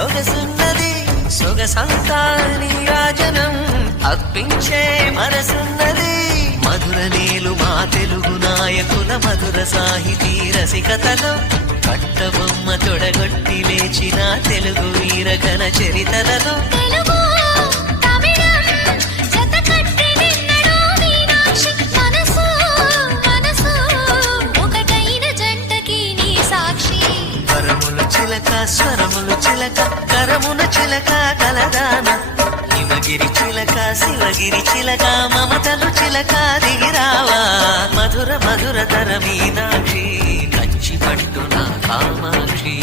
సొగసున్నది సొగసంతా నీరాజనం అర్పించే మనసున్నది మధుర నేలు మా తెలుగు నాయకుల మధుర సాహితీ రసికతలో కట్టబొమ్మ తొడగొట్టి లేచిన తెలుగు వీరగణ చరితలలో స్వరములు చిలక కరమున చిలక కలదాన హిమగిరి చిలక శివగిరి చిలక మమతలు చిలక దిగిరావా మధుర మధుర తర మీనాక్షి కంచి పట్టున కామాక్షి